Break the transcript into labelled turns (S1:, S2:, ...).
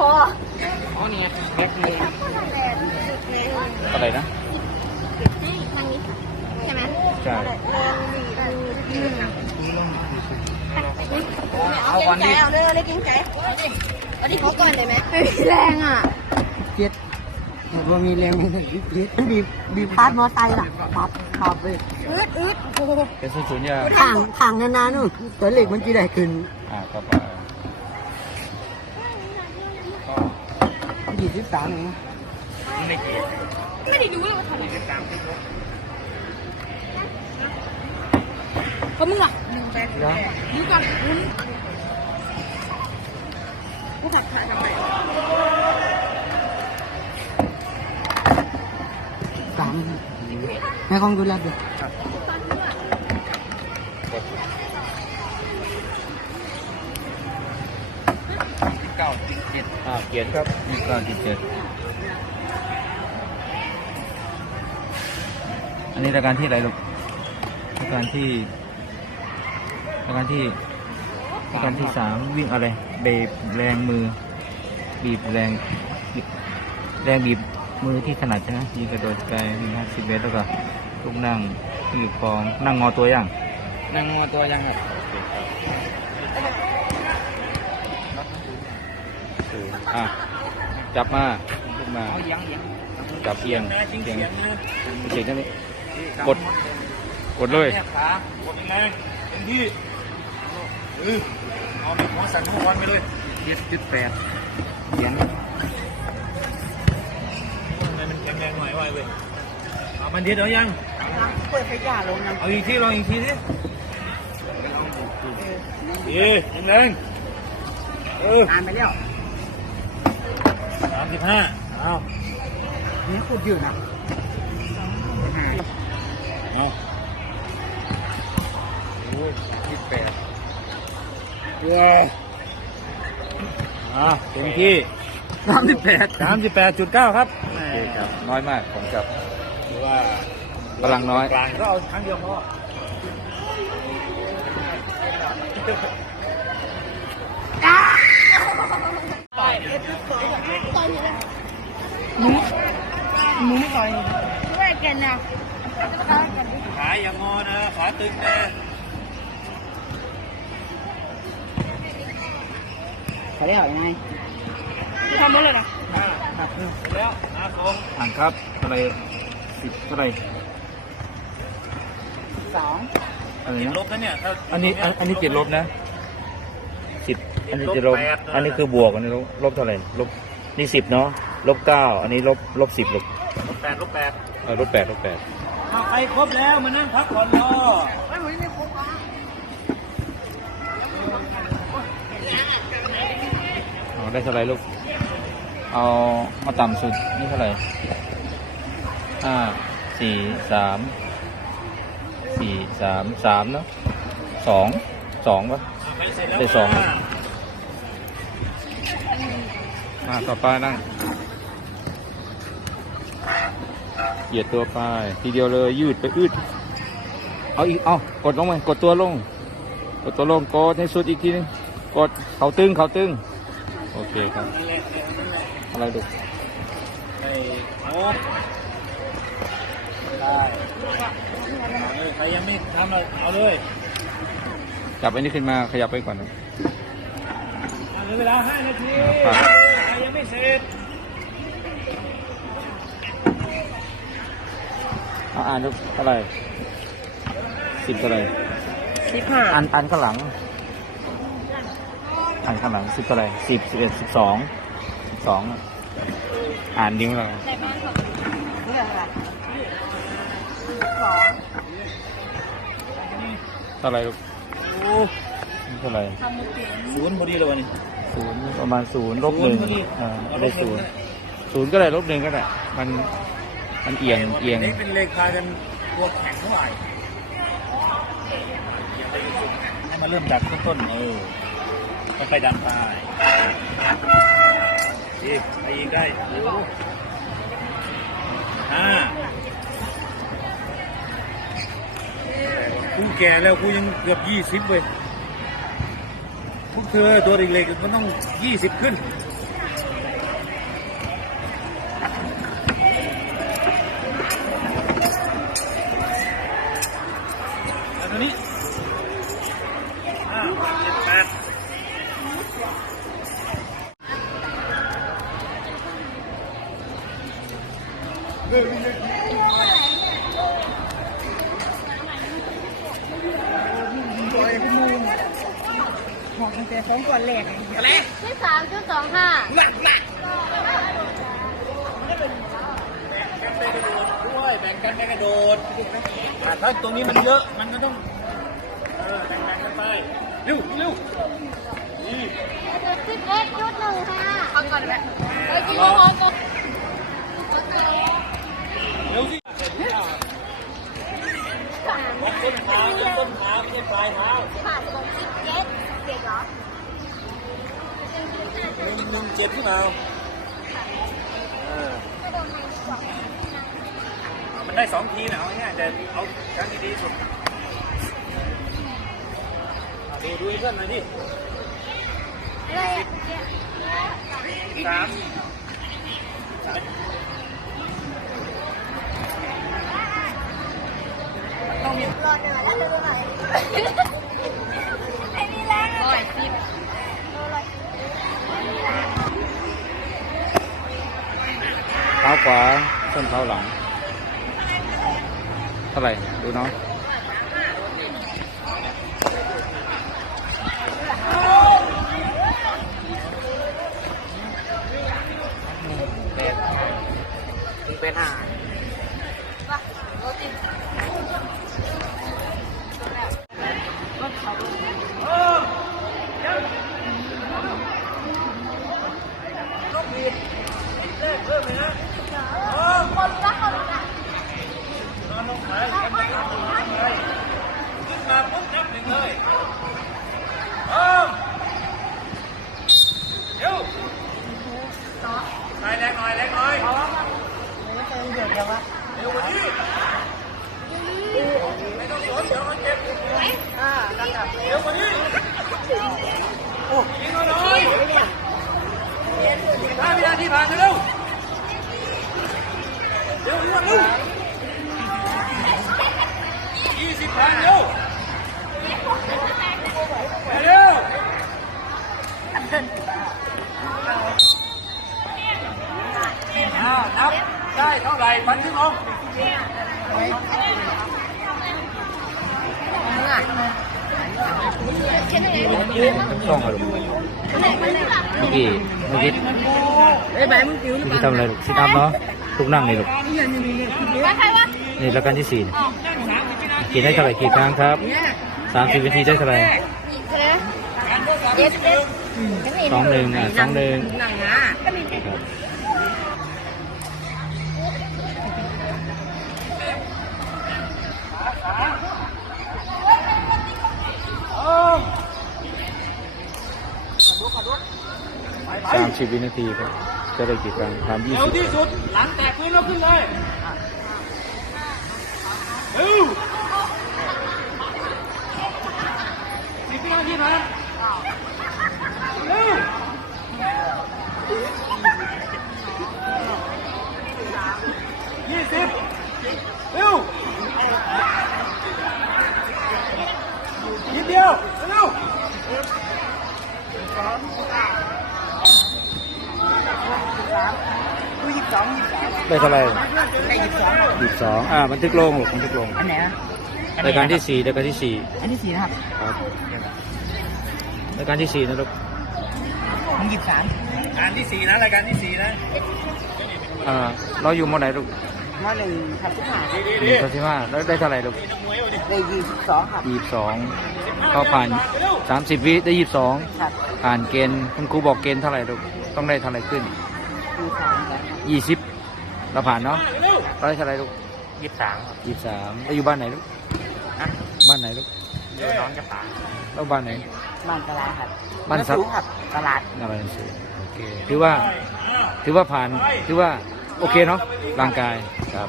S1: พอ
S2: อ๋อนี่แบ็คเลย
S1: แรง
S2: อะไรนะ
S1: นี่ทางนี้ใช่ไหม
S2: ใช่
S1: แรงดีเออดีนะ
S2: เอาก่อนดิ
S1: เอาเลยเอาเลยกินใจเอาดิเอาดิขอก่อนได้ไหมไม่มีแรงอะ
S3: เจ็ดเห็นว่ามีแรงไหมเจ็ดบีบบีบพาดมอไซค์ล่ะปับปับเลย
S1: อืดอืดโอ้โห
S2: เป็นศูนย์ศูนย์ยา
S3: ทางทางนานๆนู่นตัวเหล็กมันจะได้ขึ้น
S2: อ่าเข้าไป กี่
S3: สิบสามเอง
S2: ไม่กี่
S1: ไม่ได้ดูเลยว่าทำอะไรเขามึงอะ
S3: แล้ว
S1: ดูก่อนอืมกูผัดผัดอะไร
S3: สามแม่ของดูแลดู
S2: เก้าสิบเจ็ดอ่าเขียนครับยี่สิบเก้าสิบเจ็ดอันนี้รายการที่อะไรลูกรายการที่รายการที่รายการที่สามวิ่งอะไรเบรกแรงมือ บีบแรงบีบแรงบีบมือที่ถนัดใช่ไหมยิงกระโดดไกลหนึ่งห้าสิบเมตรแล้วก็ลุกนั่งยืดคองนั่งงอตัวยังนั่งงอตัวยังครับ อะจับมาลุกมา จับเอียงเอียงเฉียงนี้กด กดเลย
S4: ขากดแรงเต็มที่เออเอาหัวสั่นหัวควันไปเลย
S2: เจ็ดจุดแปดเขียน
S4: ให้มันแข็งแรงหน่อยไว้เว้ยเอามันทีเดียวยัง
S3: เปิดไฟจ่าลงนะ
S4: เอาอีกทีลองอีกทีสิเอ้ยแรงเออ
S3: อ่านไปแล้ว
S4: สามสิบห้าเอา
S3: นี่พูดยืดนะ
S4: เอา
S2: โอ้ยยี่สิบแปด
S4: ว้าวอะเต็มที่
S2: สามสิบแปด
S4: สามสิบแปดจุดเก้าครับ
S2: โอเคครับ น้อยมากผมจับ
S4: หรือว่า
S2: พลังน้อย
S4: กลางก็เอาครั้งเดียวพอ
S3: มึงไม่ต่อย
S1: ช่วยกันนะ
S4: ขาอย่างงอนะขาตึงนะ
S3: เขาได้ยังไง
S1: ทำหมดเลยนะ
S4: แล้วอาคง
S2: อ่านครับเท่าไหรสิบเท่าไหร
S3: สอง
S2: อะไร
S4: ติด
S2: นะ
S4: ลบนะเนี่ยถ้า
S2: อันนี้อันอันนี้ติดลบนะสิบอันนี้ติดลบ
S4: แปด
S2: อันนี้คือบวกอันนี้ลบลบเท่าไหร่ลบนี่สิบเนาะลบเก้าอันนี้ลบลบสิบลบ
S4: ลบแปดลบแปด
S2: เออลบแปดลบแปด
S4: เอาไปครบแล้วมานั่งพักผ่อนรอ
S2: เอาได้เท่าไหร่ลูก เอามาต่ำสุดนี่เท่าไหร่ห้าสี่สามสี่สามสามเนาะสองสองปะ
S4: ไปเสร็จแล้ว
S2: ได้สอง
S4: มา
S2: มาต่อไปนั่ง เหยียดตัวไป ทีเดียวเลยยืดไปอืดเอาอีกเอากดลงมากดตัวลง กดตัวลงกดให้สุดอีกทีนึงกดเขาตึงเขาตึง โอเคครับ อะไรดู
S4: ไอ้โอ้ได้เอาเลยใครยังไม่ทำเลยเอาเลย
S2: จับไอ้นี่ขึ้นมาขยับไปก่อนนะ
S4: เอาเลยเวลาห้านาที
S2: ครับ
S4: ใครยังไม่เสร็จ
S2: เอาอ่านดูเท่าไหร่สิบเท่าไหร่
S3: สิบห้า
S2: อ่านอ่านข้างหลังอ่านข้างหลังสิบเท่าไหร่สิบสิบเอ็ดสิบสองสิบสองอ่านดิ้งเรา
S1: ได้บ้านเขา
S3: เรื่องอะไร
S2: เท่าไหร่ลูก
S4: โอ้
S2: เท่าไหร่
S1: ทำมือเปลี่ยน
S4: ศูนย์พอดีเลยวันนี้
S2: ศูนย์ประมาณศูนย์ลบหนึ่ง
S4: ศูนย์พอดี
S2: อ่า
S4: เอาล
S2: ได้
S4: บหนึ่
S2: ศู
S4: ง
S2: นย์ศูนย์ก็ได้ลบหนึ่งก็ได้มัน มันเอียงเอียง
S4: นี่เป็นเลขากันตัวแข็งเท่าไหร่ให้มาเริ่มจากต้นๆเออค่อยๆดันไปดีไปอีกได้โอ้ห้ากูแก่แล้วกูยังเกือบยี่สิบเว้ยพวกเธอตัวเด็กๆมันต้องยี่สิบขึ้น
S3: บอกตั้งแต่สองก่อนแรก
S1: ที่สามจุดสองห้า
S4: ด้วยแบ่งกันไม่กระโดดแต่ถ้าตรงนี้มันเยอะมันก็ต้องเออแบ่งกันไปเร็วเร็วนี่
S1: สิบเอ็ดจุดหนึ่งห้าเอาก่อนไหมเออจริงเหรอ
S4: เร็วสิ ยกต้นขายกต้นขาไม่ใช่ปลายเท้า
S1: ผ่านตรงสิบเอ็ดเด็กเหรอ
S4: หนึ่งหนึ่งเจ็บขึ้นมาเออมันได้สองทีนะเอาง่ายๆแต่เอาครั้งที่ดีสุดอะดูดูให้เพื่อนหน่อยดิ
S1: อะไรอะ
S4: สาม สามต้องมี
S1: รอหน่ อยแล้วดูหน่อยไอ้นี่แรงร้อยสิบ
S2: เท้าขวาส้นเท้าหลัง เท่าไหร่ ดูน้อง
S3: เป็นห้า
S1: คนละคนละ
S4: นอนลงไปกันไม่ทำอะไรขึ้นมาปุ๊บนับหนึ่งเลยพร้อมเร็วหน่อยแรงหน่อยแรงหน่อยเร็วกว่านี้ไม่ต้องสนเดี๋ยวมันเจ็บเร็วกว่านี้โอ้ยิงเอาหน่อยห้ เร็วเร็วเร็วเร็วยี่สิบพันเร็วเร็วอ้าวนับได้เท่าไหร่พันขึ้นลง
S2: ต้องครับลูกเมื่อกี้เมื่อกี้
S3: ไอ้ใบมึงผิวหรือ
S2: เมื่อ
S3: เป
S2: กี้
S3: ล่า
S2: ทำอะไรลูกที่ทำเนาะลูกนั่งนี่ลูกนี่รายการที่สี่นี่กินได้เท่าไหร่กี่ครั้งครับสามสิบนาทีได้เท่าไหร่สองหนึ่งอะสองหนึ่ง
S3: หนังอะ
S2: ครับ สามสิบวินาทีครับ จะได้กี่ครั้งทำยี่
S4: เร็วที่สุด หลังแตกพื้นแล้วขึ้นเลยเร็วสิบวินาทีผ่านเร็วยี่สิบเร็วนิดเดียวเร็ว
S3: กูยี่สิบสองยี่สิบสาม
S2: ได้เท่าไหร่
S3: ได้ยี่สิบสอง
S2: ยี่สิบสองอ่าบันทึกลงลูกบันทึกลง
S3: อันไหนอะ
S2: รายการที่สี่รายการที่สี่
S3: อันที่สี่นะครับ
S2: ครับรายการที่สี่นะลูก
S3: ผมยี่สิบสาม
S4: การที่สี่นะรายการที่สี่นะ
S2: อ่าเราอยู่มอไหนลูก
S3: มาหนึ่งทับสิบห้า
S4: ดีดี
S2: ห
S4: ดี
S2: นึ่งสิบห้าแล้วได้เท่าไหร่ลูก
S3: ได้ยี่สิบสองครับ
S2: ยี่สิบสองก็ผ่านสามสิบวิได้ยี่สิบสอง
S3: ครับ
S2: ผ่านเกณฑ์คุณครูบอกเกณฑ์เท่าไหร่ลูกต้องได้เท่าไหร่ขึ้น
S3: คือสามครับ
S2: ยี่สิบ เราผ่านเนาะเราได้เท่าไหร่ลูก
S3: ยี่สิบสาม
S2: ยี่สิบสามเราอยู่บ้านไหนลูกบ้านไหนลูก
S3: อยู่น้องจะป่า
S2: เราบ้านไหน
S3: บ้านตลาดครับ
S2: บ้านสัก
S3: สูงครับตลาด
S2: อะไรสิโอเคถือว่า ถือว่าผ่าน ถือว่าโอเคเนาะร่างกายครับ